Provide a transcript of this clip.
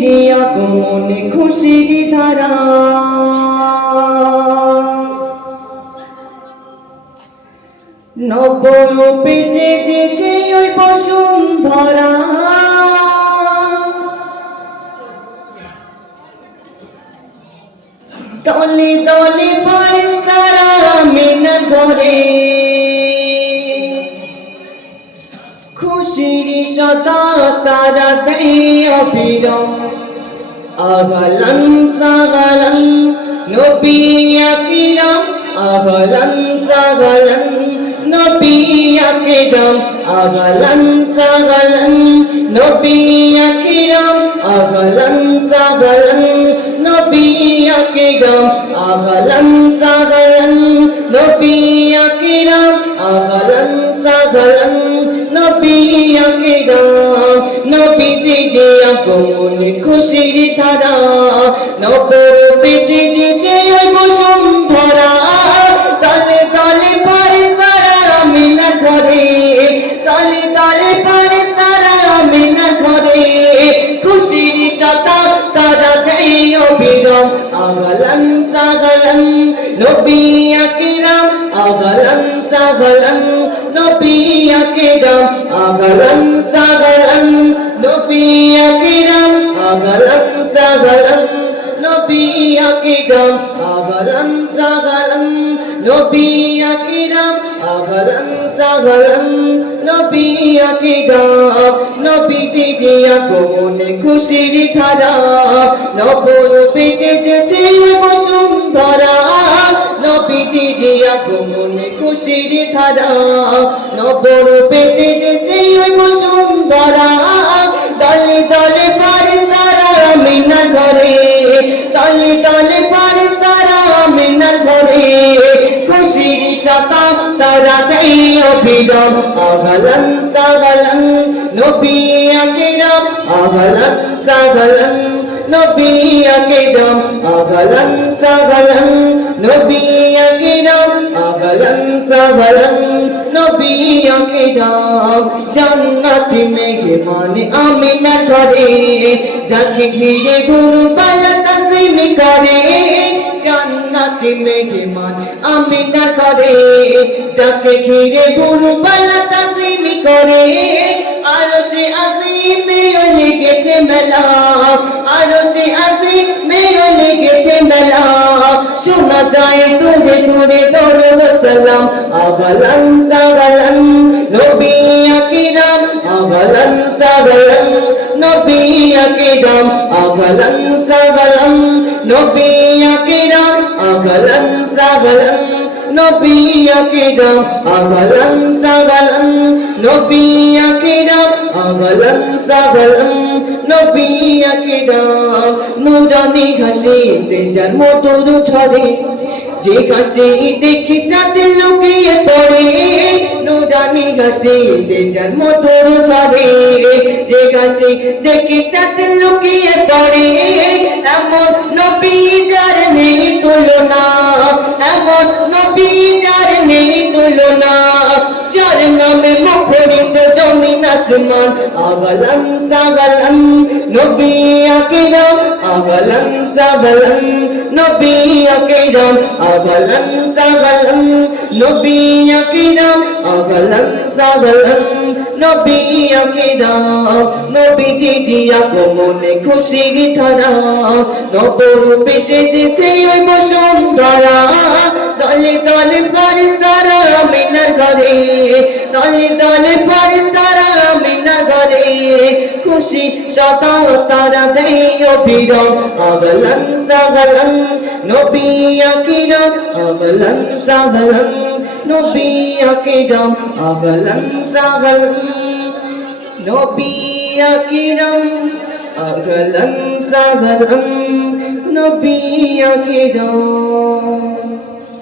যে আগমনে খুশির ধারা নবরূপে সেজেছে ওই বসুন্ধরা দলে দলে ফারিস্তারা আমিনার ঘরে খুশির সদা তারা দেয় অবিরাম আহলান সাহলান নবী আকরাম আহলান সাহলান নবী আকরাম আহলান সাহলান নবী আকরাম আহলান সাহলান নবী আকরাম আহলান সাহলান নবী আকরাম আহলান সাহলান নবী আকরাম নবীজি যে আগমনে খুশির ধারা নবরূপে সেজেছে ওই বসুন্ধরা দলে দলে ফারিস্তারা আমিনার ঘরে দলে দলে ফারিস্তারা আমিনার ঘরে খুশির সদা তারা দেয় অবিরাম আহলান সাহলান নবী আকরাম আহলান সাহলান নবী আকরাম আহলান সাহলান নবী আকরাম আহলান সাহলান নবী আকরাম আহলান সাহলান নবী আকরাম আহলান সাহলান নবী আকরাম নবীজি যে আগমনে খুশির ধারা নবরূপে সেজেছে বসুন্ধরা নবীজি যে আগমনে খুশির ধারা নবরূপে সেজেছে বসুন্ধরা দলে দলে ফারিস্তারা আমিনার ঘরে দলে দলে ফারিস্তারা আমিনার ঘরে খুশির সদা তারা দেয় অবিরাম আহলান সাহলান নবী আকরাম আহলান সাহলান নবী আকরাম আহলান সাহলান নবী আকরাম আহলান সাহলান নবী আকরাম জান্নাতি মেহমান আমিনার ঘরে যাকে ঘিরে গুরবালা তাসিম করে জান্নাতি মেহমান আমিনার ঘরে যাকে ঘিরে গুরবালা তাসিম করে আরশে আজিমে লেগেছে মেলা আরশে আজিমে লেগেছে মেলা শোনা যায় দূরে দূরে দরুদ সালাম আহলান সাহলান নবী আকরাম আহলান সাহলান নবী আকরাম আহলান সাহলান নবী আকরাম আহলান সাহলান নবী আকরাম আহলান সাহলান নবী আকরাম আহলান সাহলান নবী আকরাম নুরানি হাসিতে যার মধুর ঝরে যে হাসি দেখি চাঁদে লুকিয়ে পড়ে নুরানি হাসিতে যার মধুর ঝরে যে হাসি দেখি চাঁদে লুকিয়ে পড়ে এমন নবী যার নেই তুলনা এমন নবী যার নেই তুলনা যার নামে মুখরিত জমিন আসমান আহলান সাহলান নবী আকরাম আহলান সাহলান নবী আকরাম আহলান সাহলান নবী আকরাম আহলান সাহলান নবী আকরাম নবীজি যে আগমনে খুশির ধারা নবরূপে সেজেছে ওই বসুন্ধরা দলে দলে ফারিস্তারা আমিনার ঘরে দলে দলে ফারিস্তারা আমিনার ঘরে খুশি সদা তারা দেয় অবিরাম আহলান সাহলান নবী আকরাম আহলান সাহলান নবী আকরাম আহলান সাহলান নবী আকরাম আহলান সাহলান নবী আকরাম